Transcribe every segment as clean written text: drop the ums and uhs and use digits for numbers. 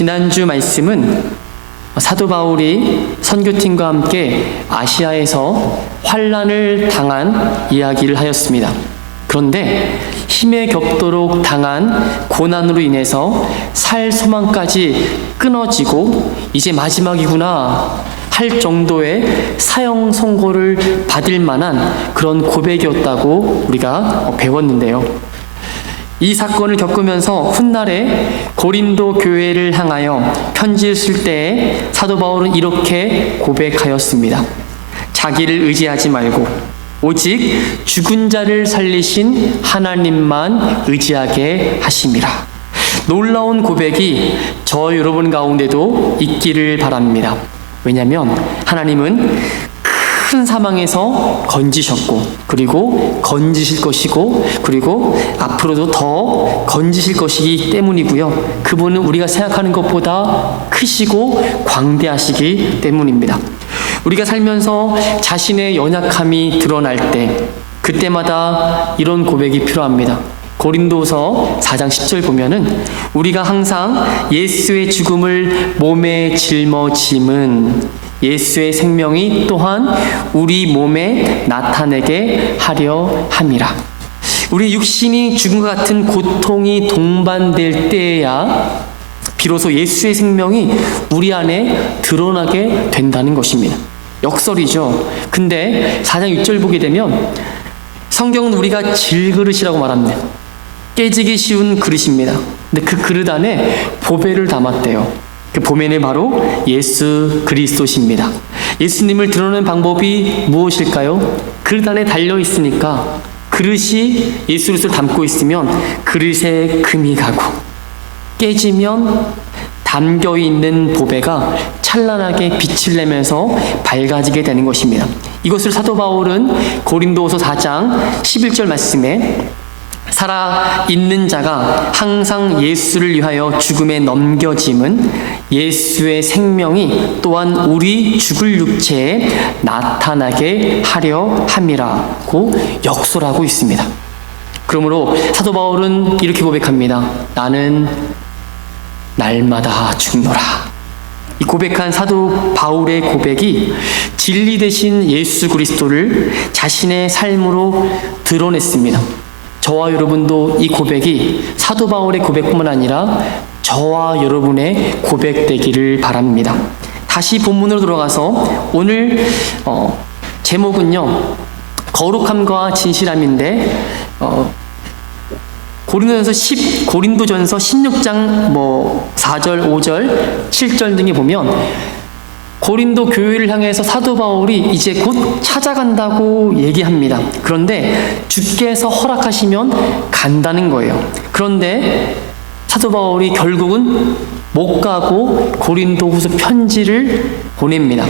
지난주 말씀은 사도 바울이 선교팀과 함께 아시아에서 환난을 당한 이야기를 하였습니다. 그런데 힘에 겹도록 당한 고난으로 인해서 살 소망까지 끊어지고 이제 마지막이구나 할 정도의 사형 선고를 받을 만한 그런 고백이었다고 우리가 배웠는데요. 이 사건을 겪으면서 훗날에 고린도 교회를 향하여 편지를 쓸 때에 사도 바울은 이렇게 고백하였습니다. 자기를 의지하지 말고 오직 죽은 자를 살리신 하나님만 의지하게 하심이라. 놀라운 고백이 저 여러분 가운데도 있기를 바랍니다. 왜냐하면 하나님은 큰 사망에서 건지셨고, 그리고 건지실 것이고, 그리고 앞으로도 더 건지실 것이기 때문이고요. 그분은 우리가 생각하는 것보다 크시고 광대하시기 때문입니다. 우리가 살면서 자신의 연약함이 드러날 때, 그때마다 이런 고백이 필요합니다. 고린도서 4장 10절 보면은 우리가 항상 예수의 죽음을 몸에 짊어짐은 예수의 생명이 또한 우리 몸에 나타내게 하려 함이라. 우리 육신이 죽음과 같은 고통이 동반될 때에야 비로소 예수의 생명이 우리 안에 드러나게 된다는 것입니다. 역설이죠. 근데 4장 6절 보게 되면 성경은 우리가 질그릇이라고 말합니다. 깨지기 쉬운 그릇입니다. 근데 그 그릇 안에 보배를 담았대요. 그 보배는 바로 예수 그리스도십니다. 예수님을 드러내는 방법이 무엇일까요? 그릇 안에 달려있으니까 그릇이 예수 그리스도를 담고 있으면 그릇에 금이 가고 깨지면 담겨있는 보배가 찬란하게 빛을 내면서 밝아지게 되는 것입니다. 이것을 사도 바울은 고린도서 4장 11절 말씀에 살아있는 자가 항상 예수를 위하여 죽음에 넘겨짐은 예수의 생명이 또한 우리 죽을 육체에 나타나게 하려 함이라고 역설하고 있습니다. 그러므로 사도 바울은 이렇게 고백합니다. 나는 날마다 죽노라. 이 고백한 사도 바울의 고백이 진리 되신 예수 그리스도를 자신의 삶으로 드러냈습니다. 저와 여러분도 이 고백이 사도 바울의 고백뿐만 아니라 저와 여러분의 고백되기를 바랍니다. 다시 본문으로 돌아가서 오늘 제목은요, 거룩함과 진실함인데 고린도전서 16장 4절, 5절, 7절 등에 보면 고린도 교회를 향해서 사도 바울이 이제 곧 찾아간다고 얘기합니다. 그런데 주께서 허락하시면 간다는 거예요. 그런데 사도 바울이 결국은 못 가고 고린도후서 편지를 보냅니다.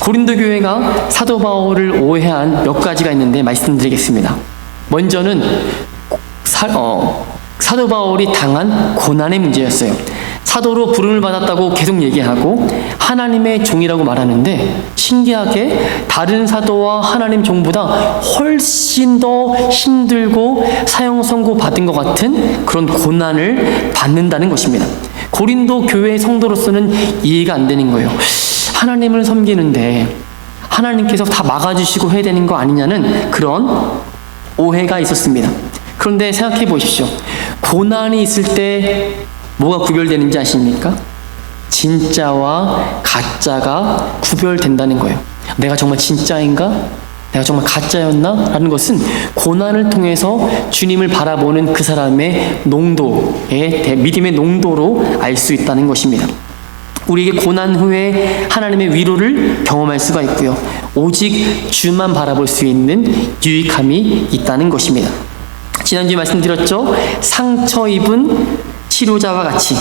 고린도 교회가 사도 바울을 오해한 몇 가지가 있는데 말씀드리겠습니다. 먼저는 사도 바울이 당한 고난의 문제였어요. 사도로 부름을 받았다고 계속 얘기하고 하나님의 종이라고 말하는데 신기하게 다른 사도와 하나님 종보다 훨씬 더 힘들고 사형 선고 받은 것 같은 그런 고난을 받는다는 것입니다. 고린도 교회의 성도로서는 이해가 안 되는 거예요. 하나님을 섬기는데 하나님께서 다 막아주시고 해야 되는 거 아니냐는 그런 오해가 있었습니다. 그런데 생각해 보십시오. 고난이 있을 때 뭐가 구별되는지 아십니까? 진짜와 가짜가 구별된다는 거예요. 내가 정말 진짜인가? 내가 정말 가짜였나? 라는 것은 고난을 통해서 주님을 바라보는 그 사람의 농도의 믿음의 농도로 알 수 있다는 것입니다. 우리에게 고난 후에 하나님의 위로를 경험할 수가 있고요. 오직 주만 바라볼 수 있는 유익함이 있다는 것입니다. 지난주에 말씀드렸죠. 상처 입은 치료자와 같이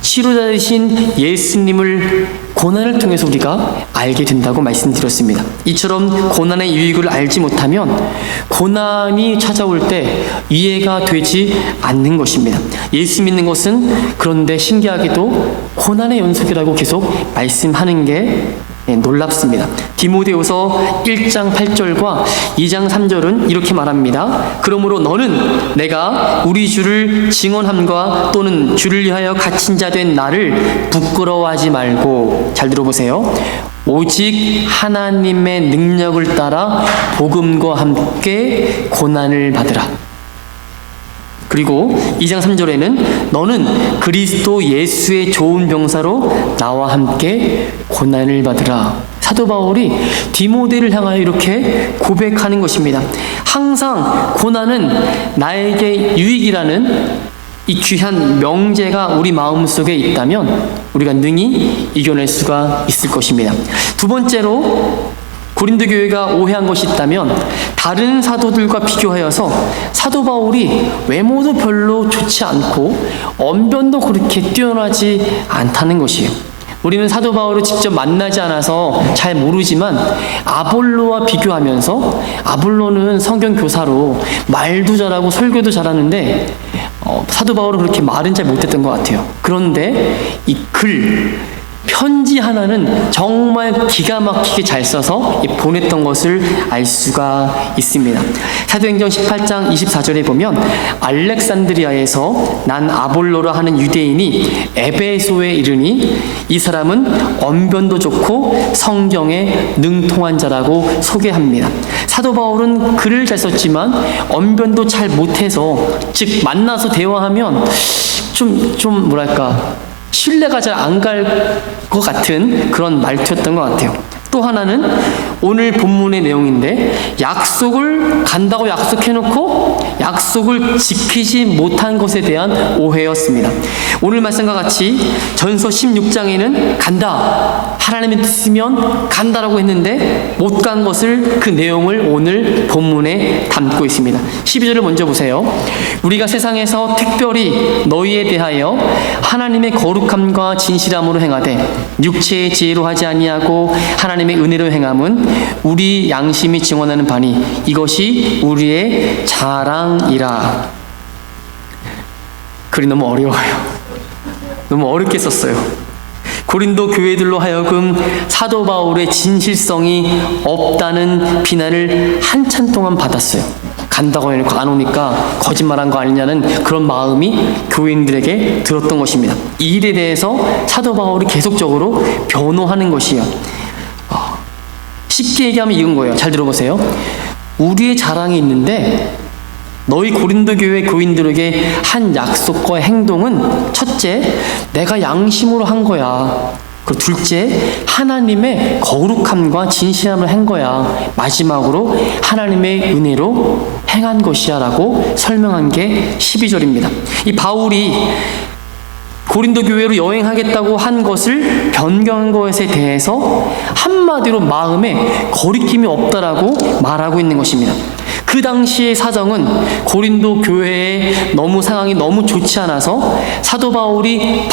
치료자 되신 예수님을 고난을 통해서 우리가 알게 된다고 말씀드렸습니다. 이처럼 고난의 유익을 알지 못하면 고난이 찾아올 때 이해가 되지 않는 것입니다. 예수 믿는 것은 그런데 신기하게도 고난의 연속이라고 계속 말씀하는 게 놀랍습니다. 디모데후서 1장 8절과 2장 3절은 이렇게 말합니다. 그러므로 너는 내가 우리 주를 증언함과 또는 주를 위하여 갇힌 자 된 나를 부끄러워하지 말고, 잘 들어보세요. 오직 하나님의 능력을 따라 복음과 함께 고난을 받으라. 그리고 2장 3절에는 너는 그리스도 예수의 좋은 병사로 나와 함께 고난을 받으라. 사도 바울이 디모데를 향하여 이렇게 고백하는 것입니다. 항상 고난은 나에게 유익이라는 이 귀한 명제가 우리 마음속에 있다면 우리가 능히 이겨낼 수가 있을 것입니다. 두 번째로 고린도 교회가 오해한 것이 있다면 다른 사도들과 비교하여서 사도 바울이 외모도 별로 좋지 않고 언변도 그렇게 뛰어나지 않다는 것이에요. 우리는 사도 바울을 직접 만나지 않아서 잘 모르지만 아볼로와 비교하면서 아볼로는 성경 교사로 말도 잘하고 설교도 잘하는데 사도 바울은 그렇게 말은 잘 못했던 것 같아요. 그런데 이 편지 하나는 정말 기가 막히게 잘 써서 보냈던 것을 알 수가 있습니다. 사도행전 18장 24절에 보면 알렉산드리아에서 난 아볼로라 하는 유대인이 에베소에 이르니 이 사람은 언변도 좋고 성경에 능통한 자라고 소개합니다. 사도 바울은 글을 잘 썼지만 언변도 잘 못해서, 즉 만나서 대화하면 좀 뭐랄까 신뢰가 잘 안 갈 것 같은 그런 말투였던 것 같아요. 또 하나는 오늘 본문의 내용인데 약속을 간다고 약속해놓고 약속을 지키지 못한 것에 대한 오해였습니다. 오늘 말씀과 같이 전서 16장에는 간다, 하나님의 뜻이면 간다라고 했는데 못 간 것을, 그 내용을 오늘 본문에 담고 있습니다. 12절을 먼저 보세요. 우리가 세상에서 특별히 너희에 대하여 하나님의 거룩함과 진실함으로 행하되 육체의 지혜로 하지 아니하고 하나님의 은혜로 행함은 우리 양심이 증언하는 바니 이것이 우리의 자랑이라. 글이 너무 어려워요. 너무 어렵게 썼어요. 고린도 교회들로 하여금 사도 바울의 진실성이 없다는 비난을 한참 동안 받았어요. 간다고 해놓고 안 오니까 거짓말한 거 아니냐는 그런 마음이 교인들에게 들었던 것입니다. 이 일에 대해서 사도 바울이 계속적으로 변호하는 것이에요. 쉽게 얘기하면 이건 거예요. 잘 들어보세요. 우리의 자랑이 있는데 너희 고린도 교회 교인들에게 한 약속과 행동은 첫째, 내가 양심으로 한 거야. 그리고 둘째, 하나님의 거룩함과 진실함을 한 거야. 마지막으로 하나님의 은혜로 행한 것이야 라고 설명한 게 12절입니다. 이 바울이 고린도 교회로 여행하겠다고 한 것을 변경한 것에 대해서 한마디로 마음에 거리낌이 없다라고 말하고 있는 것입니다. 그 당시의 사정은 고린도 교회의 상황이 너무 좋지 않아서 사도 바울이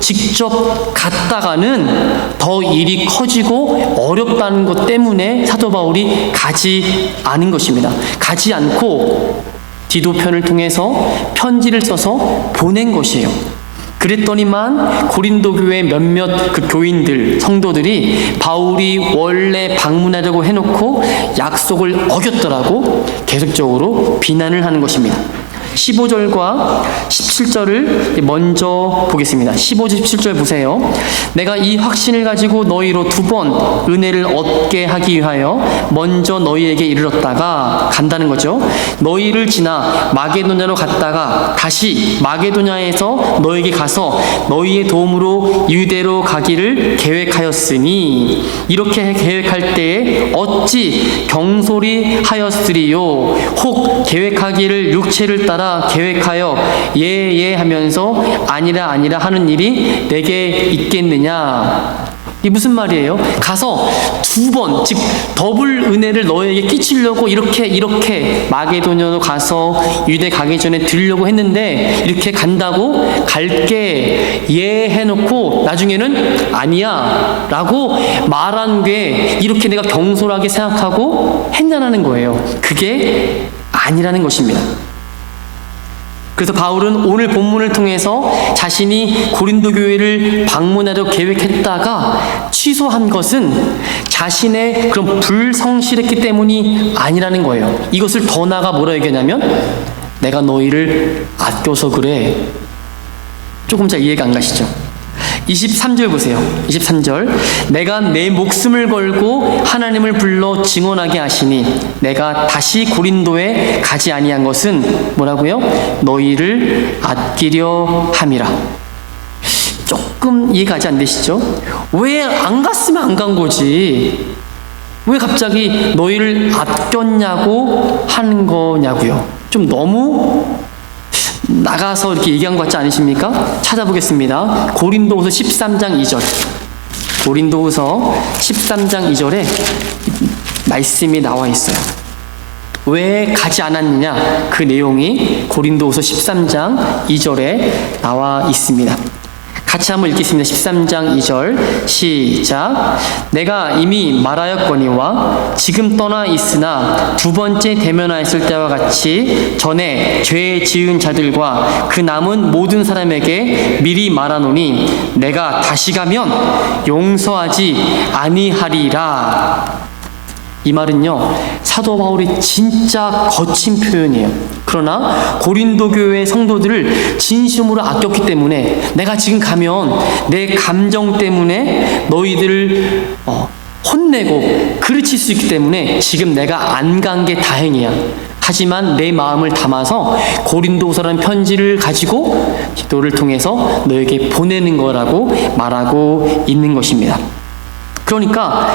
직접 갔다가는 더 일이 커지고 어렵다는 것 때문에 사도 바울이 가지 않은 것입니다. 가지 않고 디도편을 통해서 편지를 써서 보낸 것이에요. 그랬더니만 고린도 교회 몇몇 그 교인들, 성도들이 바울이 원래 방문하려고 해놓고 약속을 어겼더라고 계속적으로 비난을 하는 것입니다. 15절과 17절을 먼저 보겠습니다. 15절 17절 보세요. 내가 이 확신을 가지고 너희로 2번 은혜를 얻게 하기 위하여 먼저 너희에게 이르렀다가 간다는 거죠. 너희를 지나 마게도냐로 갔다가 다시 마게도냐에서 너희에게 가서 너희의 도움으로 유대로 가기를 계획하였으니 이렇게 계획할 때에 어찌 경솔히 하였으리요. 혹 계획하기를 육체를 따라 계획하여 예 하면서 아니라 하는 일이 내게 있겠느냐. 이게 무슨 말이에요? 가서 2번, 즉 더블 은혜를 너에게 끼치려고 이렇게 마게도냐로 가서 유대 가기 전에 들려고 했는데 이렇게 간다고 갈게 예 해놓고 나중에는 아니야 라고 말한 게 이렇게 내가 경솔하게 생각하고 했냐라는 거예요. 그게 아니라는 것입니다. 그래서 바울은 오늘 본문을 통해서 자신이 고린도 교회를 방문하려 계획했다가 취소한 것은 자신의 그런 불성실했기 때문이 아니라는 거예요. 이것을 더 나아가 뭐라 얘기하냐면 내가 너희를 아껴서 그래. 조금 잘 이해가 안 가시죠? 23절 보세요. 23절. 내가 내 목숨을 걸고 하나님을 불러 증언하게 하시니 내가 다시 고린도에 가지 아니한 것은 뭐라고요? 너희를 아끼려 함이라. 조금 이해가 안 되시죠? 왜 안 갔으면 안 간 거지? 왜 갑자기 너희를 아꼈냐고 하는 거냐고요? 좀 너무 나가서 이렇게 얘기한 것 같지 않으십니까? 찾아보겠습니다. 고린도후서 13장 2절. 고린도후서 13장 2절에 말씀이 나와 있어요. 왜 가지 않았느냐? 그 내용이 고린도후서 13장 2절에 나와 있습니다. 같이 한번 읽겠습니다. 13장 2절 시작. 내가 이미 말하였거니와 지금 떠나 있으나 두 번째 대면하였을 때와 같이 전에 죄 지은 자들과 그 남은 모든 사람에게 미리 말하노니 내가 다시 가면 용서하지 아니하리라. 이 말은요, 사도 바울이 진짜 거친 표현이에요. 그러나 고린도 교회 성도들을 진심으로 아꼈기 때문에 내가 지금 가면 내 감정 때문에 너희들을 혼내고 그르칠 수 있기 때문에 지금 내가 안 간 게 다행이야. 하지만 내 마음을 담아서 고린도후서라는 편지를 가지고 너를 통해서 너에게 보내는 거라고 말하고 있는 것입니다. 그러니까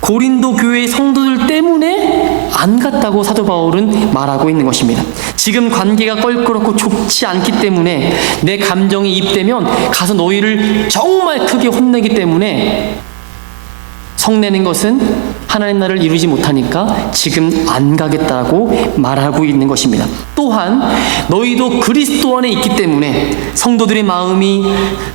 고린도 교회의 성도들 때문에 안 갔다고 사도 바울은 말하고 있는 것입니다. 지금 관계가 껄끄럽고 좋지 않기 때문에 내 감정이 입되면 가서 너희를 정말 크게 혼내기 때문에 성내는 것은 하나님 나라를 이루지 못하니까 지금 안 가겠다고 말하고 있는 것입니다. 또한 너희도 그리스도 안에 있기 때문에 성도들의 마음이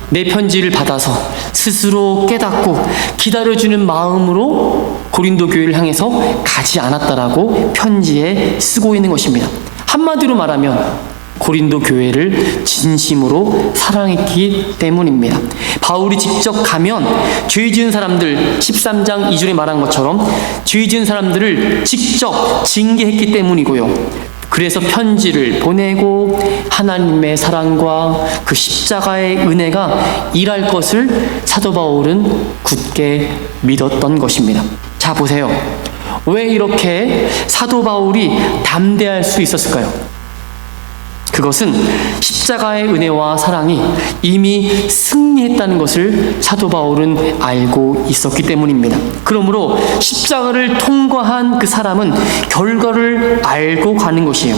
내 편지를 받아서 스스로 깨닫고 기다려주는 마음으로 고린도 교회를 향해서 가지 않았다라고 편지에 쓰고 있는 것입니다. 한마디로 말하면 고린도 교회를 진심으로 사랑했기 때문입니다. 바울이 직접 가면 죄 지은 사람들, 13장 2절에 말한 것처럼 죄 지은 사람들을 직접 징계했기 때문이고요. 그래서 편지를 보내고 하나님의 사랑과 그 십자가의 은혜가 일할 것을 사도 바울은 굳게 믿었던 것입니다. 자, 보세요. 왜 이렇게 사도 바울이 담대할 수 있었을까요? 그것은 십자가의 은혜와 사랑이 이미 승리했다는 것을 사도 바울은 알고 있었기 때문입니다. 그러므로 십자가를 통과한 그 사람은 결과를 알고 가는 것이에요.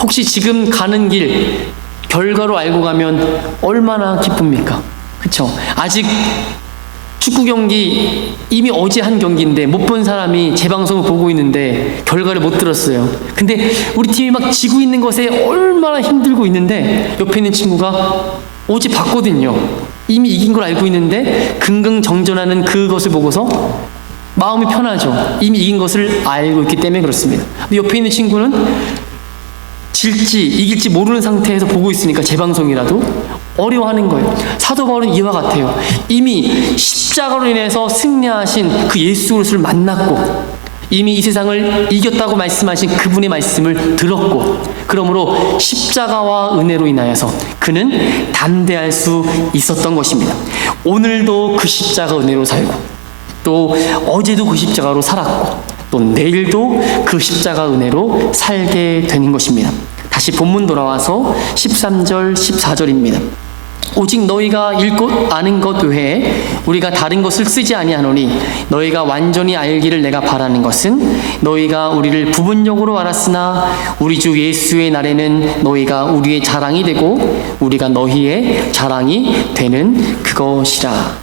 혹시 지금 가는 길 결과로 알고 가면 얼마나 기쁩니까? 그렇죠? 아직 축구 경기 이미 어제 한 경기인데 못 본 사람이 재방송을 보고 있는데 결과를 못 들었어요. 근데 우리 팀이 막 지고 있는 것에 얼마나 힘들고 있는데 옆에 있는 친구가 어제 봤거든요. 이미 이긴 걸 알고 있는데 긍긍정전하는 그것을 보고서 마음이 편하죠. 이미 이긴 것을 알고 있기 때문에 그렇습니다. 근데 옆에 있는 친구는 질지 이길지 모르는 상태에서 보고 있으니까 재방송이라도 어려워하는 거예요. 사도 바울은 이와 같아요. 이미 십자가로 인해서 승리하신 그 예수 그리스도를 만났고 이미 이 세상을 이겼다고 말씀하신 그분의 말씀을 들었고 그러므로 십자가와 은혜로 인하여서 그는 담대할 수 있었던 것입니다. 오늘도 그 십자가 은혜로 살고 또 어제도 그 십자가로 살았고 또 내일도 그 십자가 은혜로 살게 되는 것입니다. 다시 본문 돌아와서 13절 14절입니다. 오직 너희가 읽고 아는 것 외에 우리가 다른 것을 쓰지 아니하노니 너희가 완전히 알기를 내가 바라는 것은 너희가 우리를 부분적으로 알았으나 우리 주 예수의 날에는 너희가 우리의 자랑이 되고 우리가 너희의 자랑이 되는 그것이라.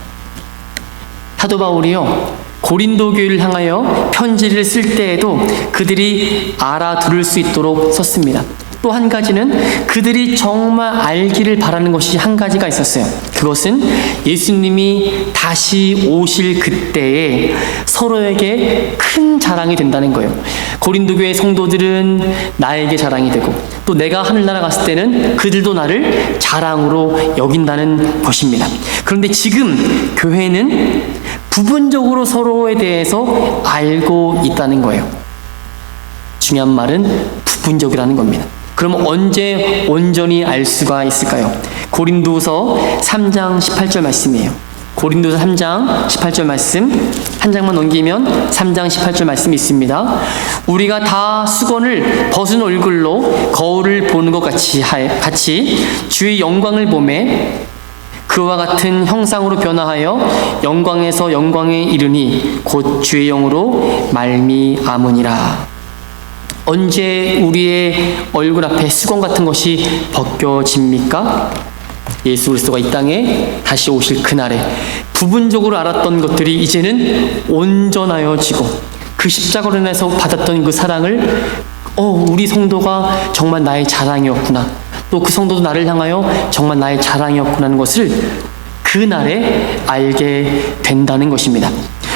사도 바울이요 고린도 교회를 향하여 편지를 쓸 때에도 그들이 알아들을 수 있도록 썼습니다. 또 한 가지는 그들이 정말 알기를 바라는 것이 한 가지가 있었어요. 그것은 예수님이 다시 오실 그때에 서로에게 큰 자랑이 된다는 거예요. 고린도 교회 성도들은 나에게 자랑이 되고 또 또 내가 하늘나라 갔을 때는 그들도 나를 자랑으로 여긴다는 것입니다. 그런데 지금 교회는 부분적으로 서로에 대해서 알고 있다는 거예요. 중요한 말은 부분적이라는 겁니다. 그럼 언제 온전히 알 수가 있을까요? 고린도서 3장 18절 말씀이에요. 고린도서 3장 18절 말씀 한 장만 넘기면 3장 18절 말씀이 있습니다. 우리가 다 수건을 벗은 얼굴로 거울을 보는 것 같이 주의 영광을 보매 그와 같은 형상으로 변화하여 영광에서 영광에 이르니 곧 주의 영으로 말미암으니라. 언제 우리의 얼굴 앞에 수건 같은 것이 벗겨집니까? 예수 그리스도가 이 땅에 다시 오실 그날에 부분적으로 알았던 것들이 이제는 온전하여지고 그 십자가로 인해서 받았던 그 사랑을 우리 성도가 정말 나의 자랑이었구나, 또 그 성도도 나를 향하여 정말 나의 자랑이었구나 하는 것을 그날에 알게 된다는 것입니다.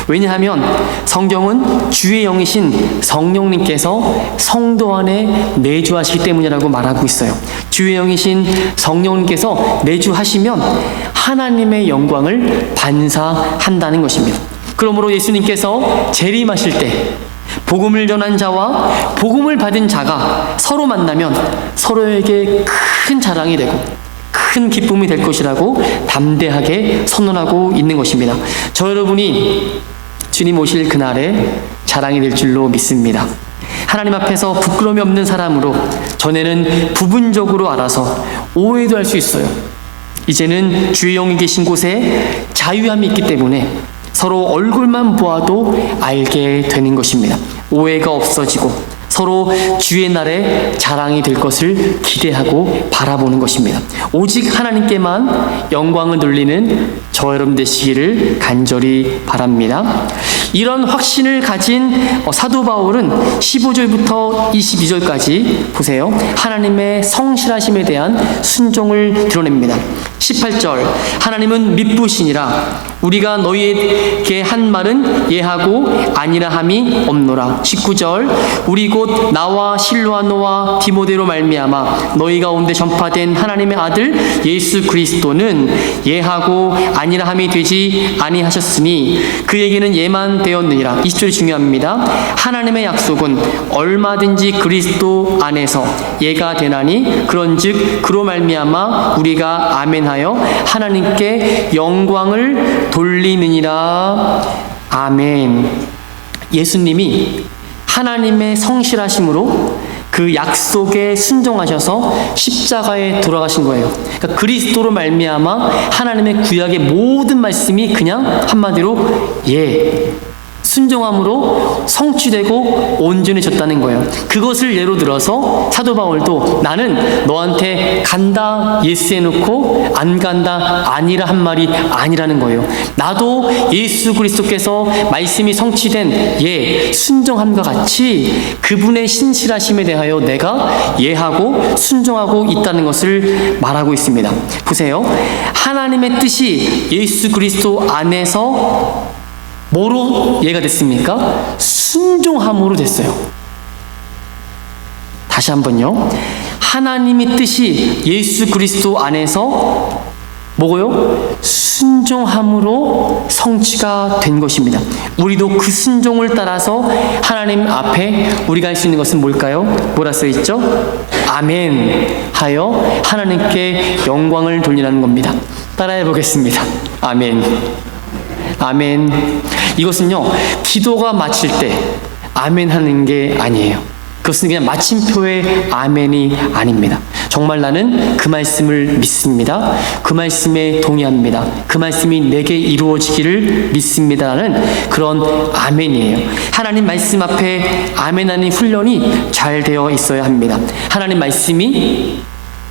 왜냐하면 성경은 주의 영이신 성령님께서 성도 안에 내주하시기 때문이라고 말하고 있어요. 주의 영이신 성령님께서 내주하시면 하나님의 영광을 반사한다는 것입니다. 그러므로 예수님께서 재림하실 때 복음을 전한 자와 복음을 받은 자가 서로 만나면 서로에게 큰 자랑이 되고 큰 기쁨이 될 것이라고 담대하게 선언하고 있는 것입니다. 저 여러분이 주님 오실 그날에 자랑이 될 줄로 믿습니다. 하나님 앞에서 부끄러움이 없는 사람으로 전에는 부분적으로 알아서 오해도 할 수 있어요. 이제는 주의 영이 계신 곳에 자유함이 있기 때문에 서로 얼굴만 보아도 알게 되는 것입니다. 오해가 없어지고 서로 주의 날에 자랑이 될 것을 기대하고 바라보는 것입니다. 오직 하나님께만 영광을 돌리는 저 여러분 되시기를 간절히 바랍니다. 이런 확신을 가진 사도 바울은 15절부터 22절까지 보세요. 하나님의 성실하심에 대한 순종을 드러냅니다. 18절, 하나님은 미쁘시니라 우리가 너희에게 한 말은 예하고 아니라 함이 없노라. 19절, 우리 곧 나와 실로아노와 디모데로 말미암아 너희 가운데 전파된 하나님의 아들 예수 그리스도는 예하고 아니라 함이 되지 아니하셨으니 그에게는 예만 되었느니라. 20절이 중요합니다. 하나님의 약속은 얼마든지 그리스도 안에서 예가 되나니 그런즉 그로 말미암아 우리가 아멘하여 하나님께 영광을 돌리느니라. 아멘. 예수님이 하나님의 성실하심으로 그 약속에 순종하셔서 십자가에 돌아가신 거예요. 그러니까 그리스도로 말미암아 하나님의 구약의 모든 말씀이 그냥 한마디로 순종함으로 성취되고 온전해졌다는 거예요. 그것을 예로 들어서 사도 바울도 나는 너한테 간다 예스 해놓고 안 간다 아니라 한 말이 아니라는 거예요. 나도 예수 그리스도께서 말씀이 성취된 순종함과 같이 그분의 신실하심에 대하여 내가 예하고 순종하고 있다는 것을 말하고 있습니다. 보세요. 하나님의 뜻이 예수 그리스도 안에서 뭐로 예가 됐습니까? 순종함으로 됐어요. 다시 한번요. 하나님의 뜻이 예수 그리스도 안에서 뭐고요? 순종함으로 성취가 된 것입니다. 우리도 그 순종을 따라서 하나님 앞에 우리가 할 수 있는 것은 뭘까요? 뭐라 써있죠? 아멘 하여 하나님께 영광을 돌리라는 겁니다. 따라해 보겠습니다. 아멘. 아멘. 이것은요, 기도가 마칠 때 아멘 하는 게 아니에요. 그것은 그냥 마침표의 아멘이 아닙니다. 정말 나는 그 말씀을 믿습니다. 그 말씀에 동의합니다. 그 말씀이 내게 이루어지기를 믿습니다라는 그런 아멘이에요. 하나님 말씀 앞에 아멘하는 훈련이 잘 되어 있어야 합니다. 하나님 말씀이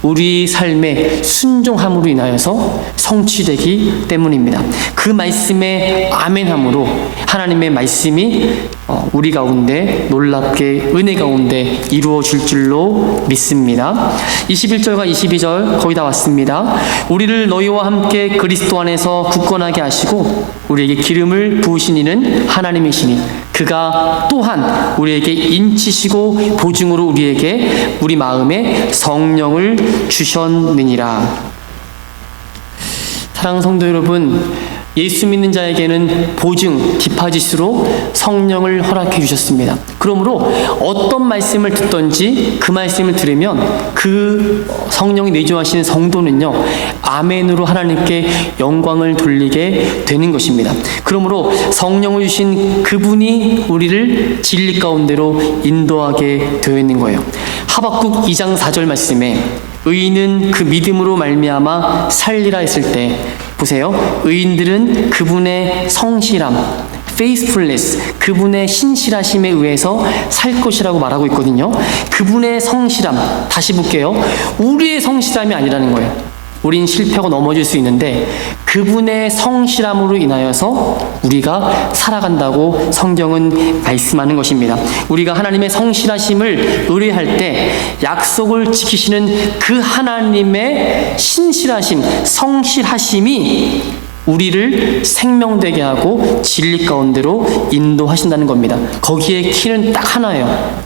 우리 삶의 순종함으로 인하여서 성취되기 때문입니다. 그 말씀에 아멘함으로 하나님의 말씀이 우리 가운데 놀랍게 은혜 가운데 이루어질 줄로 믿습니다. 21절과 22절 거의 다 왔습니다. 우리를 너희와 함께 그리스도 안에서 굳건하게 하시고 우리에게 기름을 부으신 이는 하나님이시니 그가 또한 우리에게 인치시고 보증으로 우리에게 우리 마음에 성령을 주셨느니라. 사랑하는 성도 여러분, 예수 믿는 자에게는 보증, 디파짓으로 성령을 허락해 주셨습니다. 그러므로 어떤 말씀을 듣든지 그 말씀을 들으면 그 성령이 내주하시는 성도는요, 아멘으로 하나님께 영광을 돌리게 되는 것입니다. 그러므로 성령을 주신 그분이 우리를 진리 가운데로 인도하게 되어 있는 거예요. 하박국 2장 4절 말씀에 의인은 그 믿음으로 말미암아 살리라 했을 때 보세요. 의인들은 그분의 성실함, faithfulness, 그분의 신실하심에 의해서 살 것이라고 말하고 있거든요. 그분의 성실함, 다시 볼게요. 우리의 성실함이 아니라는 거예요. 우린 실패하고 넘어질 수 있는데 그분의 성실함으로 인하여서 우리가 살아간다고 성경은 말씀하는 것입니다. 우리가 하나님의 성실하심을 의뢰할 때 약속을 지키시는 그 하나님의 신실하심, 성실하심이 우리를 생명되게 하고 진리 가운데로 인도하신다는 겁니다. 거기에 키는 딱 하나예요.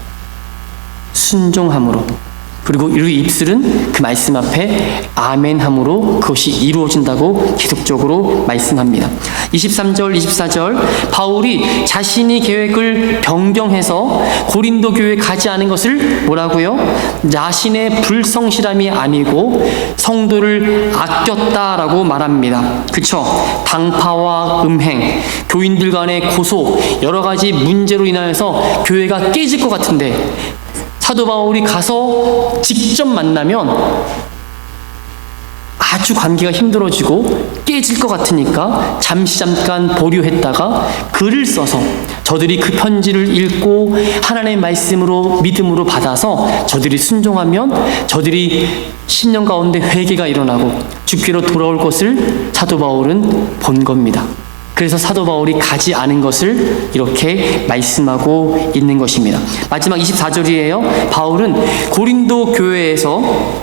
순종함으로. 그리고 우리 입술은 그 말씀 앞에 아멘함으로 그것이 이루어진다고 계속적으로 말씀합니다. 23절, 24절 바울이 자신이 계획을 변경해서 고린도 교회에 가지 않은 것을 뭐라고요? 자신의 불성실함이 아니고 성도를 아꼈다라고 말합니다. 그쵸? 당파와 음행, 교인들 간의 고소, 여러 가지 문제로 인하여서 교회가 깨질 것 같은데 사도 바울이 가서 직접 만나면 아주 관계가 힘들어지고 깨질 것 같으니까 잠깐 보류했다가 글을 써서 저들이 그 편지를 읽고 하나님의 말씀으로 믿음으로 받아서 저들이 순종하면 저들이 10년 가운데 회개가 일어나고 주께로 돌아올 것을 사도 바울은 본 겁니다. 그래서 사도 바울이 가지 않은 것을 이렇게 말씀하고 있는 것입니다. 마지막 24절이에요. 바울은 고린도 교회에서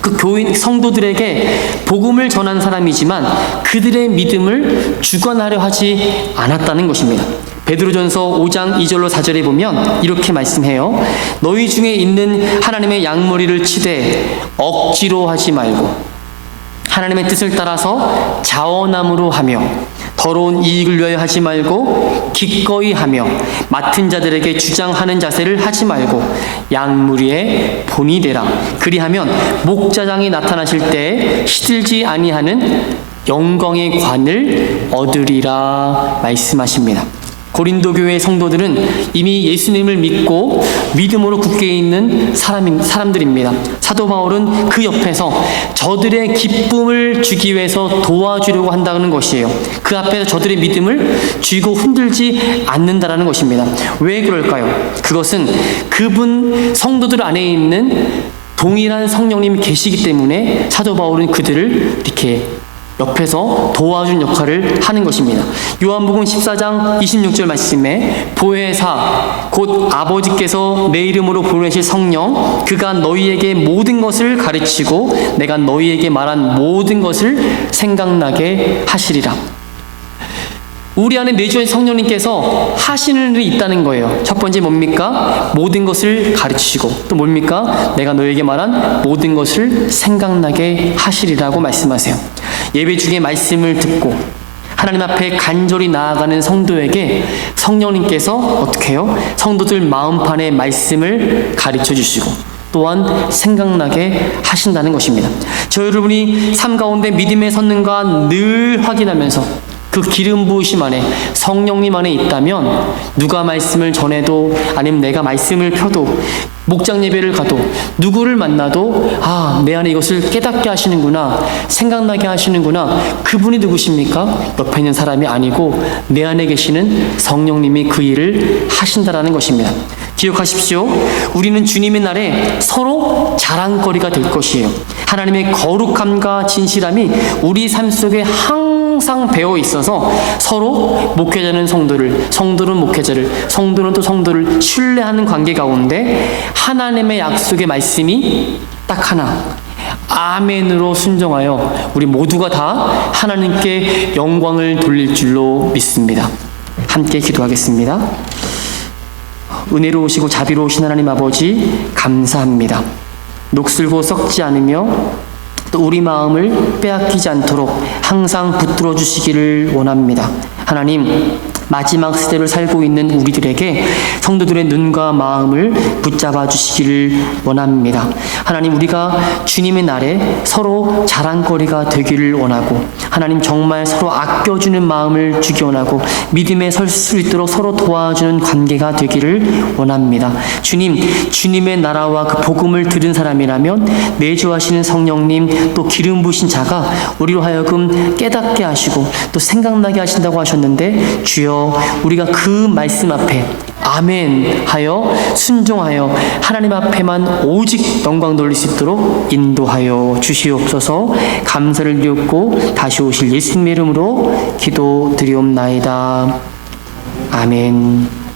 그 교인 성도들에게 복음을 전한 사람이지만 그들의 믿음을 주관하려 하지 않았다는 것입니다. 베드로전서 5장 2절로 4절에 보면 이렇게 말씀해요. 너희 중에 있는 하나님의 양머리를 치되 억지로 하지 말고 하나님의 뜻을 따라서 자원함으로 하며 더러운 이익을 위하여 하지 말고 기꺼이 하며 맡은 자들에게 주장하는 자세를 하지 말고 양무리의 본이 되라. 그리하면 목자장이 나타나실 때 시들지 아니하는 영광의 관을 얻으리라 말씀하십니다. 고린도 교회의 성도들은 이미 예수님을 믿고 믿음으로 굳게 있는 사람들입니다. 사도 바울은 그 옆에서 저들의 기쁨을 주기 위해서 도와주려고 한다는 것이에요. 그 앞에서 저들의 믿음을 쥐고 흔들지 않는다라는 것입니다. 왜 그럴까요? 그것은 그분 성도들 안에 있는 동일한 성령님이 계시기 때문에 사도 바울은 그들을 이렇게 옆에서 도와준 역할을 하는 것입니다. 요한복음 14장 26절 말씀에 보혜사 곧 아버지께서 내 이름으로 보내실 성령 그가 너희에게 모든 것을 가르치고 내가 너희에게 말한 모든 것을 생각나게 하시리라. 우리 안에 내주하신 성령님께서 하시는 일이 있다는 거예요. 첫 번째 뭡니까? 모든 것을 가르치시고 또 뭡니까? 내가 너에게 말한 모든 것을 생각나게 하시리라고 말씀하세요. 예배 중에 말씀을 듣고 하나님 앞에 간절히 나아가는 성도에게 성령님께서 어떻게 해요? 성도들 마음판에 말씀을 가르쳐 주시고 또한 생각나게 하신다는 것입니다. 저 여러분이 삶 가운데 믿음의 선능과 늘 확인하면서 그 기름 부으심 안에 성령님 안에 있다면 누가 말씀을 전해도 아니면 내가 말씀을 펴도 목장 예배를 가도 누구를 만나도 내 안에 이것을 깨닫게 하시는구나 생각나게 하시는구나. 그분이 누구십니까? 옆에 있는 사람이 아니고 내 안에 계시는 성령님이 그 일을 하신다라는 것입니다. 기억하십시오. 우리는 주님의 날에 서로 자랑거리가 될 것이에요. 하나님의 거룩함과 진실함이 우리 삶 속에 항상 항상 배어 있어서 서로 목회자는 성도를, 성도는 목회자를, 성도는 또 성도를 신뢰하는 관계 가운데 하나님의 약속의 말씀이 딱 하나, 아멘으로 순종하여 우리 모두가 다 하나님께 영광을 돌릴 줄로 믿습니다. 함께 기도하겠습니다. 은혜로우시고 자비로우신 하나님 아버지, 감사합니다. 녹슬고 썩지 않으며 또 우리 마음을 빼앗기지 않도록 항상 붙들어 주시기를 원합니다. 하나님, 마지막 시대를 살고 있는 우리들에게 성도들의 눈과 마음을 붙잡아 주시기를 원합니다. 하나님, 우리가 주님의 날에 서로 자랑거리가 되기를 원하고, 하나님 정말 서로 아껴주는 마음을 주기 원하고, 믿음에 설 수 있도록 서로 도와주는 관계가 되기를 원합니다. 주님, 주님의 나라와 그 복음을 들은 사람이라면 내주하시는 성령님, 또 기름 부으신 자가 우리로 하여금 깨닫게 하시고 또 생각나게 하신다고 하셨는데, 주여, 우리가 그 말씀 앞에 아멘 하여 순종하여 하나님 앞에만 오직 영광 돌릴 수 있도록 인도하여 주시옵소서. 감사를 드렸고 다시 오실 예수님의 이름으로 기도드리옵나이다. 아멘.